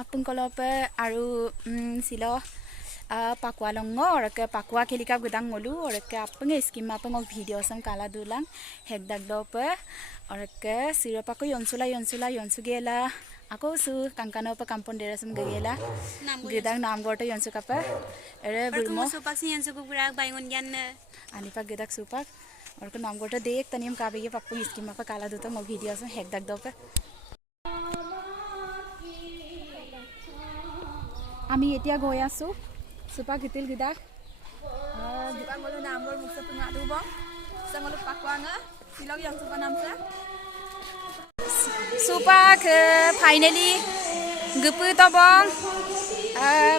apung kolope aru silo pakwa longo orke pakwa kelika gudang ngolu orke apung skim apung video sam kala dulang hekdak dope orke siro pako yonsugela ako su kankano pa kampon derasum gagela gudang nam gorto yonsu kapa ere bulmo supak si yonsu kukurak baingon yan ani pa gudak supak orke nam gorto dek taniam kabege papung skim apa kala duto mo video sam hekdak dope আমি এতিয়া গৈ আছো সুপা গিতিল গিদা gibang ngolu namor muksa punga dubong sangolu pakwanga silog yang supa namsa সুপা finally গুপু তবং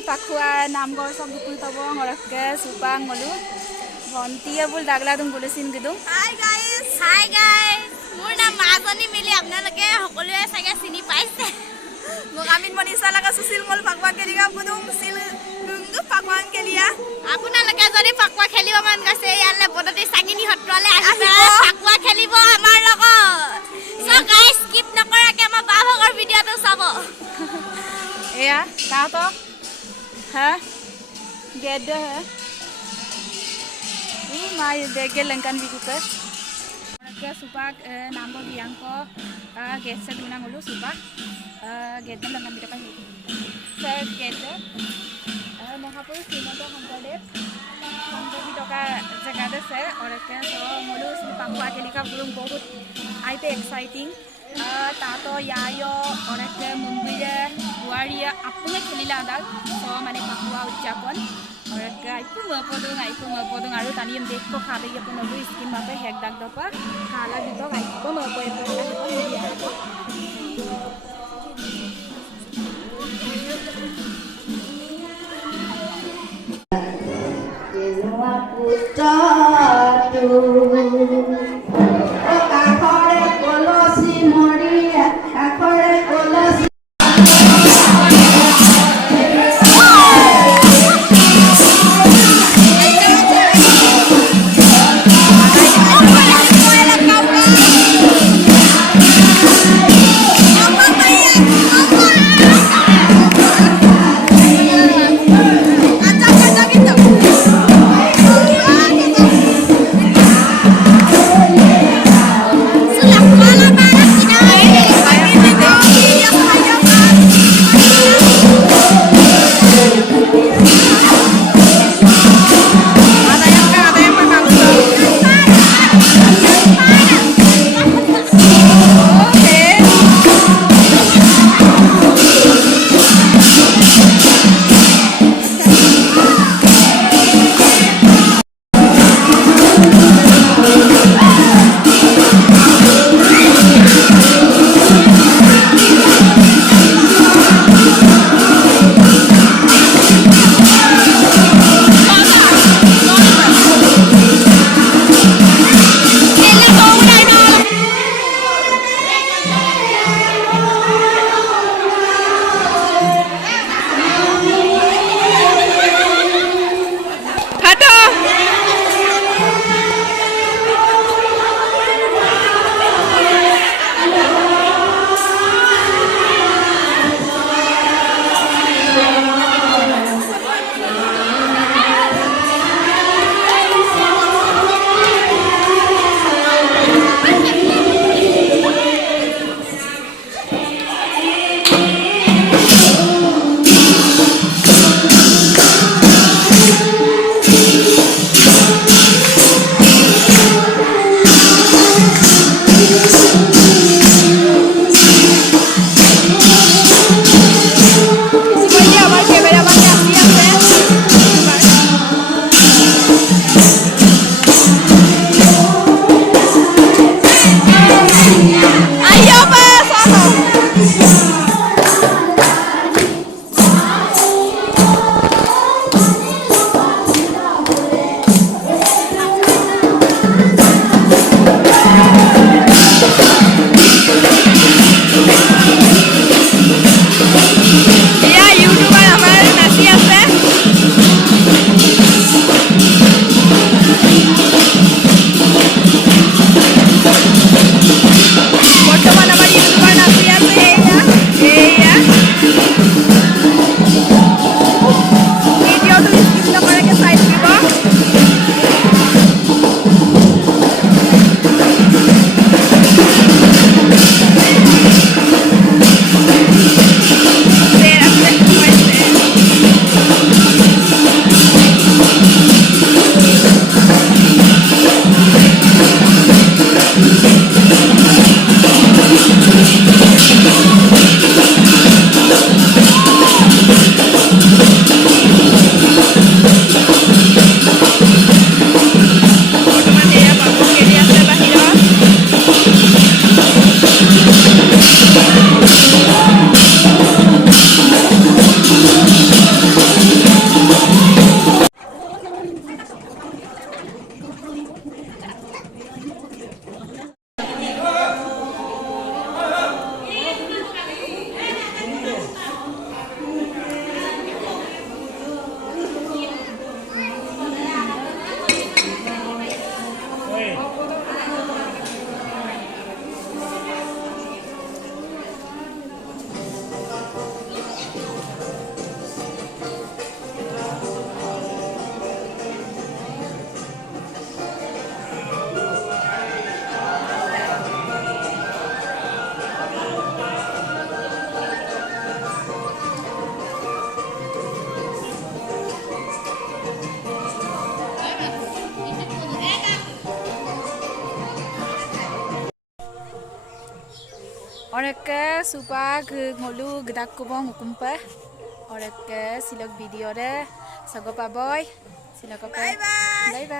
পাখুয়া নামগর সব গুপু তবং অরকে সুপা ngolu ভন্টি বুল দাগলা দুং গুলসিন গিদুং hi guys মোৰ নাম মাজনী মিলি আপোনালোকে সকলোৱে চাগে চিনি পাইছে mugamin monisa laga susil mol pakwa keliga budung sil nunggu pakwang kelia আপোনালোকে যদি পাকৱা খেলিব মন গৈছে ইয়ালে বদতি সাগিনী হত্ৰলে আহিবা পাকৱা খেলিব আমাৰ লগত সো গাইস স্কিপ নকৰাকে আমাৰ বাভগৰ ভিডিওটো চাব এয়া কা তো হ্যাঁ গেদ হে ই মাই দেগে লঙ্কান বিকুতে অরকে সুপা নামবো বিয়াঙ্ক গেদ সে দুনা গলু সুপা গেদ লঙ্কান বিটা পাই স্যার গেদ মহাপুৰুষ শ্ৰীমন্ত শংকৰদেৱ সংযোগী টকা জেগাত আছে অৰকে মলো পাখুৱা কেলিকা বুলুং বহুত আইতে এক্সাইটিং তাতো ইয়ায় অৰকে মুম্বিৰে বুৱাৰিয়ে আপুনে খেলিলা আদাল মানে পাখুৱা উদযাপন অৰকে আইপু মপদুং আৰু তানিম দেখো খাবে আপনলো স্কিন মাপে হেক দাগ দপা খালা দিতক আইপু মপে ভিডিঅ'টো স্কিপ নকৰাকৈ চাই থাকিব Orangnya supak ngolu gedak kubong hukumpa. Orangnya silok video deh. Sagopa boy. Silok apa? Bye bye.